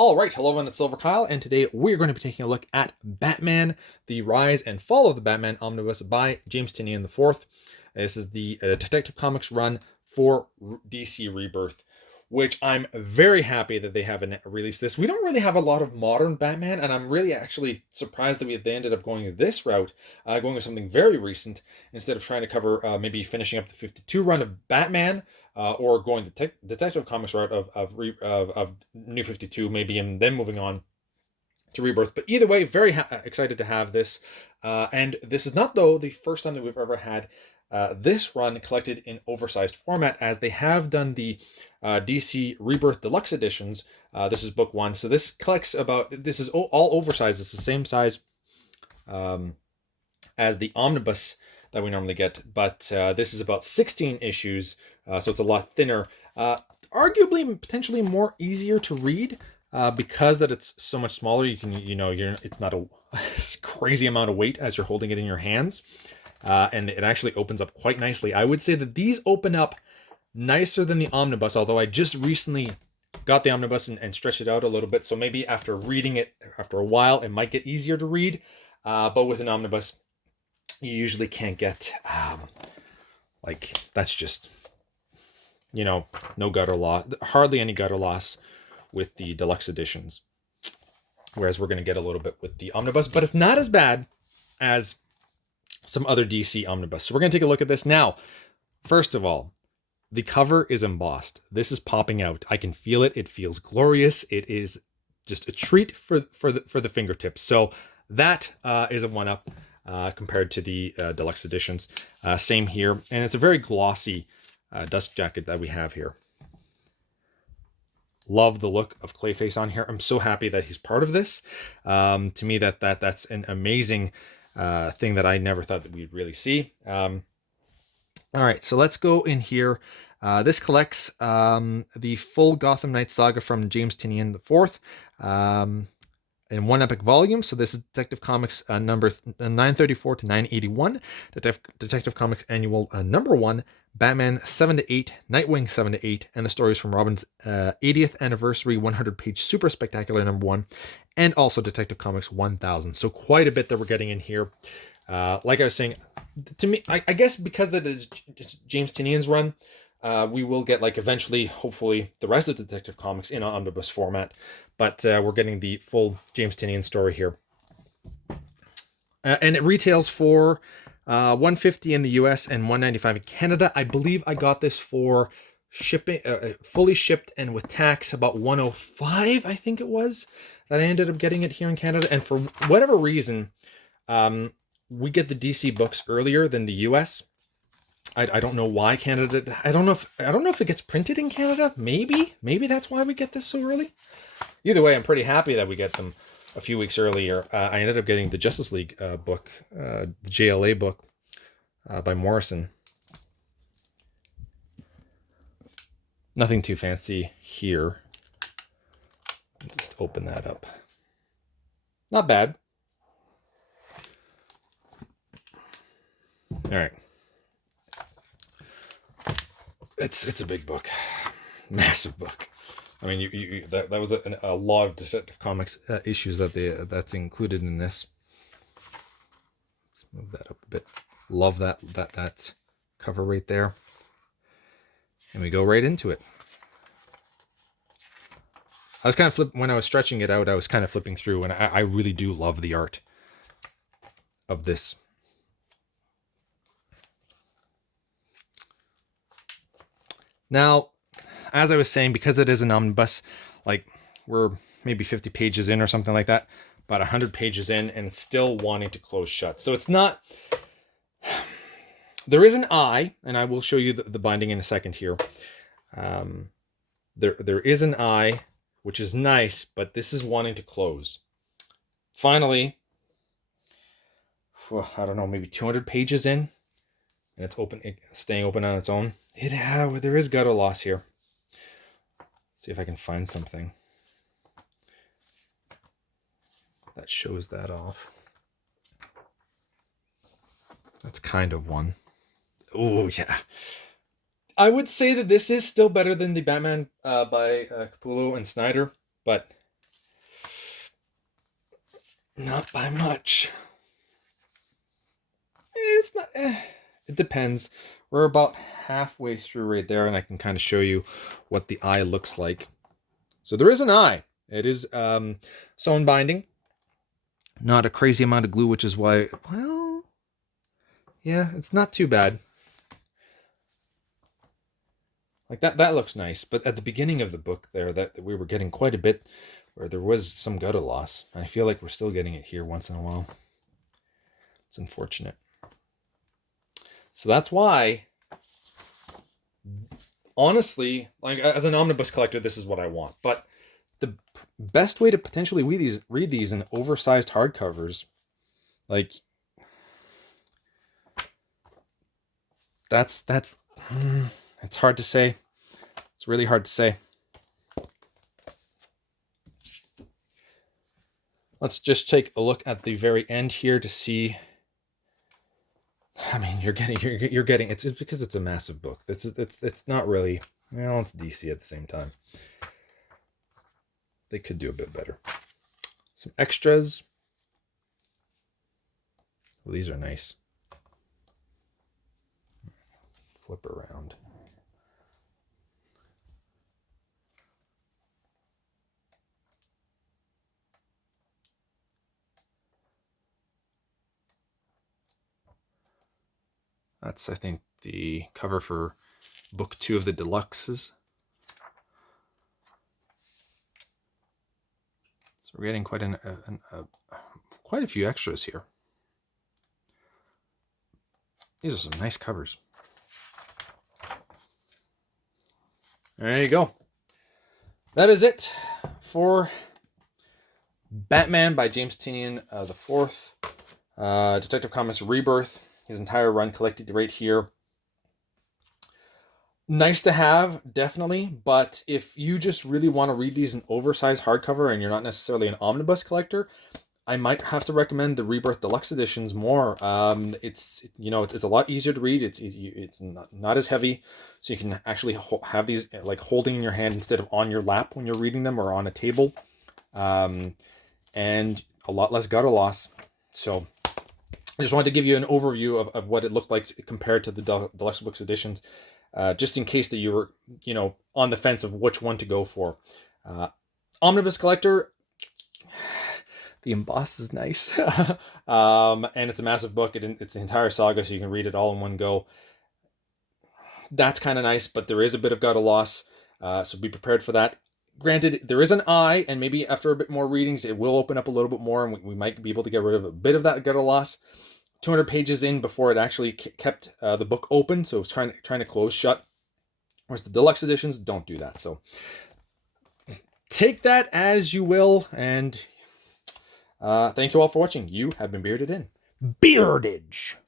All right, hello everyone, it's Silverkyle, and today we're going to be taking a look at Batman, The Rise and Fall of the Batman Omnibus by James Tynion IV. This is the Detective Comics run for DC Rebirth, which I'm very happy that they haven't released this. We don't really have a lot of modern Batman, and I'm really actually surprised that they ended up going this route, going with something very recent, instead of trying to cover maybe finishing up the 52 run of Batman, or going the Detective Comics route of New 52, maybe, and then moving on to Rebirth. But either way, very excited to have this. And this is not, though, the first time that we've ever had this run collected in oversized format, as they have done the DC Rebirth Deluxe editions. This is book one. So this collects this is all oversized. It's the same size as the Omnibus that we normally get, but this is about 16 issues, so it's a lot thinner. Arguably, potentially more easier to read because that it's so much smaller. It's not a crazy amount of weight as you're holding it in your hands, and it actually opens up quite nicely. I would say that these open up nicer than the Omnibus, although I just recently got the Omnibus and stretched it out a little bit, so maybe after reading it after a while, it might get easier to read. But with an Omnibus, you usually can't get that's just no gutter loss, hardly any gutter loss with the deluxe editions, whereas we're going to get a little bit with the Omnibus, but it's not as bad as some other DC Omnibus. So we're going to take a look at this now. First of all, the cover is embossed. This is popping out. I can feel it. It feels glorious. It is just a treat for the fingertips. So that is a one-up compared to the deluxe editions. Same here, and it's a very glossy dust jacket that we have here. Love the look of Clayface on here. I'm so happy that he's part of this. To me, that's an amazing thing that I never thought that we'd really see. All right, so let's go in here. This collects the full Gotham Knights saga from James Tynion IV. In one epic volume. So this is Detective Comics number 934 to 981, Detective Comics Annual number 1, Batman 7 to 8, Nightwing 7 to 8, and the stories from Robin's 80th anniversary 100-page super spectacular number 1, and also Detective Comics 1000. So quite a bit that we're getting in here. Like I was saying, to me, I guess because that is James Tynion's run, we will get eventually, hopefully, the rest of Detective Comics in omnibus format, but we're getting the full James Tynion story here. And it retails for $150 in the US and $195 in Canada. I believe I got this for shipping, fully shipped and with tax, about $105, I think it was, that I ended up getting it here in Canada. And for whatever reason, we get the DC books earlier than the US. I don't know why Canada. I don't know if it gets printed in Canada. Maybe that's why we get this so early. Either way, I'm pretty happy that we get them a few weeks earlier. I ended up getting the Justice League book, the JLA book by Morrison. Nothing too fancy here. Just open that up. Not bad. All right. It's a big book, massive book. I mean, that was a lot of Detective Comics issues that's included in this. Let's move that up a bit. Love that cover right there, and we go right into it. I was kind of when I was stretching it out. I was kind of flipping through, and I really do love the art of this. Now, as I was saying, because it is an omnibus, we're maybe 50 pages in or something like that, about 100 pages in, and still wanting to close shut. So it's not. There is an eye, and I will show you the binding in a second here. There is an eye, which is nice, but this is wanting to close. Finally, I don't know, maybe 200 pages in, and it's open, staying open on its own. There is gutter loss here. Let's see if I can find something that shows that off. That's kind of one. Oh, yeah. I would say that this is still better than the Batman by Capullo and Snyder, but Not by much. It's not. It depends. We're about halfway through right there, and I can kind of show you what the eye looks like. So there is an eye. It is sewn binding. Not a crazy amount of glue, which is why, well, yeah, it's not too bad. Like that looks nice. But at the beginning of the book there, that we were getting quite a bit where there was some gutter loss. I feel like we're still getting it here once in a while. It's unfortunate. So that's why, honestly, like as an omnibus collector, this is what I want. But the best way to potentially read these in oversized hardcovers, like that's it's hard to say. It's really hard to say. Let's just take a look at the very end here to see. I mean, you're getting it's because it's a massive book. It's not really, well, it's DC at the same time. They could do a bit better. Some extras. Well, these are nice. Flip around. That's, I think, the cover for book 2 of the deluxes. So we're getting quite quite a few extras here. These are some nice covers. There you go. That is it for Batman by James Tynion, the fourth Detective Comics Rebirth. His entire run collected right here. Nice to have, definitely, but if you just really want to read these in oversized hardcover and you're not necessarily an omnibus collector, I might have to recommend the Rebirth Deluxe editions more. It's a lot easier to read. It's not as heavy, so you can actually have these like holding in your hand instead of on your lap when you're reading them or on a table, and a lot less gutter loss. So I just wanted to give you an overview of what it looked like compared to the Deluxe Books editions, just in case that you were, on the fence of which one to go for. Omnibus collector, the emboss is nice, and it's a massive book. It's the entire saga, so you can read it all in one go. That's kind of nice, but there is a bit of gutter loss, so be prepared for that. Granted, there is an eye, and maybe after a bit more readings, it will open up a little bit more, and we might be able to get rid of a bit of that gutter loss. 200 pages in before it actually kept the book open, so it's trying to close shut. Whereas the deluxe editions don't do that. So take that as you will, and thank you all for watching. You have been bearded in. Beardage!